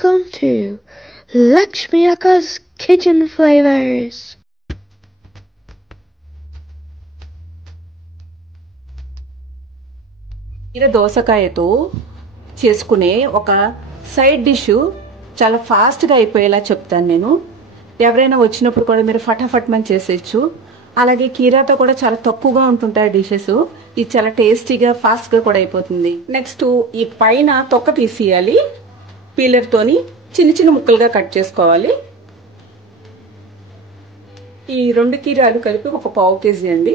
welcome to Lakshmi Akka's Kitchen Flavors. దోసకాయతో చేసుకునే ఒక side dish చాలా ఫాస్ట్గా అయిపోయేలా చెప్తాను నేను. ఎవరైనా వచ్చినప్పుడు కూడా మీరు ఫటాఫట్ మనం చేసేయచ్చు. అలాగే కీరాతో కూడా చాలా తక్కువగా ఉంటుంటాయి డిషెస్. ఇది చాలా టేస్టీగా ఫాస్ట్గా కూడా అయిపోతుంది. నెక్స్ట్ ఈ పైన తొక్క తీసేయాలి. పీలర్తోని చిన్న చిన్న ముక్కలుగా కట్ చేసుకోవాలి. ఈ 2 కీరాలు కలిపి ఒక పావు కేజీ అండి.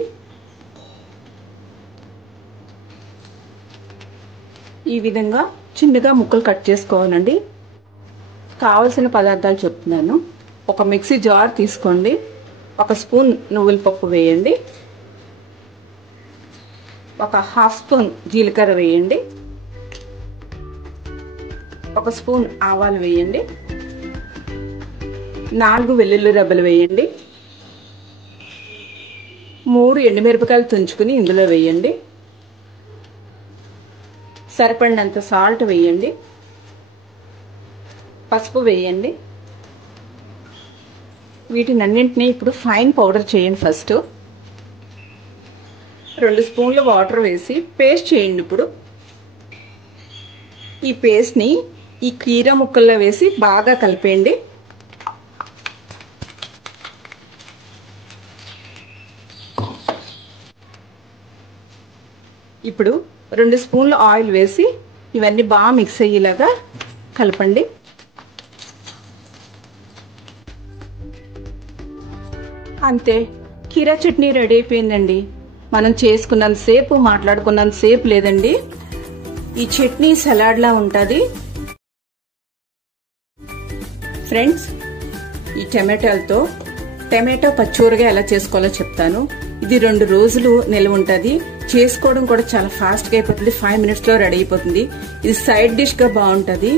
ఈ విధంగా చిన్నగా ముక్కలు కట్ చేసుకోవాలండి. కావలసిన పదార్థాలు చెప్తున్నాను. ఒక మిక్సీ జార్ తీసుకోండి. 1 స్పూన్ నువ్వుల పప్పు వేయండి. 1/2 స్పూన్ జీలకర్ర వేయండి. 1 స్పూన్ ఆవాలు వేయండి. 4 వెల్లుల్లి రెబ్బలు వేయండి. 3 ఎండుమిరపకాయలు తుంచుకుని ఇందులో వేయండి. సరిపడినంత సాల్ట్ వేయండి. పసుపు వేయండి. వీటినన్నింటినీ ఇప్పుడు ఫైన్ పౌడర్ చేయండి. ఫస్ట్ 2 స్పూన్ల వాటర్ వేసి పేస్ట్ చేయండి. ఇప్పుడు ఈ పేస్ట్ని ఈ కీరా ముక్కల్లో వేసి బాగా కలిపేయండి. ఇప్పుడు 2 స్పూన్ల ఆయిల్ వేసి ఇవన్నీ బాగా మిక్స్ అయ్యేలాగా కలపండి. అంతే, కీరా చట్నీ రెడీ అయిపోయిందండి. మనం చేసుకున్నంతసేపు మాట్లాడుకున్నంతసేపు లేదండి. ఈ చట్నీ సలాడ్లా ఉంటుంది. ఫ్రెండ్స్, ఈ టమాటో పచ్చూరగా ఎలా చేసుకోవాలో చెప్తాను. ఇది 2 రోజులు నిల్వ ఉంటుంది. చేసుకోవడం కూడా చాలా ఫాస్ట్గా అయిపోతుంది. 5 మినిట్స్లో రెడీ అయిపోతుంది. ఇది సైడ్ డిష్గా బాగుంటుంది.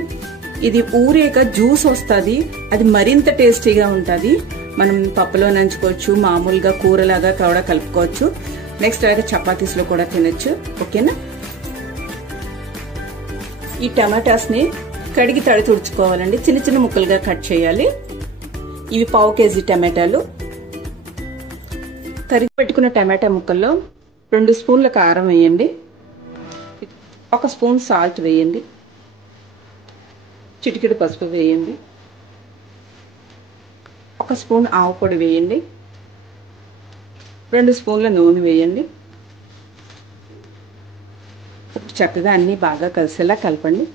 ఇది ఊరేక జ్యూస్ వస్తుంది. అది మరింత టేస్టీగా ఉంటుంది. మనం పప్పులో నంచుకోవచ్చు, మామూలుగా కూరలాగా కూడా కలుపుకోవచ్చు. నెక్స్ట్ అలాగే చపాతీస్లో కూడా తినచ్చు. ఓకేనా? ఈ టమాటాస్ని కడిగి తడి తుడుచుకోవాలండి. చిన్న చిన్న ముక్కలుగా కట్ చేయాలి. ఇవి పావు కేజీ టమాటాలు. తరిగి పెట్టుకున్న టమాటా ముక్కల్లో 2 స్పూన్ల కారం వేయండి. 1 స్పూన్ సాల్ట్ వేయండి. చిటికెడు పసుపు వేయండి. 1 స్పూన్ ఆవు పొడి వేయండి. 2 స్పూన్ల నూనె వేయండి. చక్కగా అన్నీ బాగా కలిసేలా కలపండి.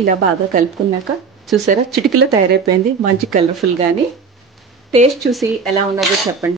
ఇలా బాగా కలుపుకున్నాక చూసారా, చిటికలో తయారైపోయింది. మంచి కలర్ఫుల్ గాని. టేస్ట్ చూసి ఎలా ఉన్నదో చెప్పండి.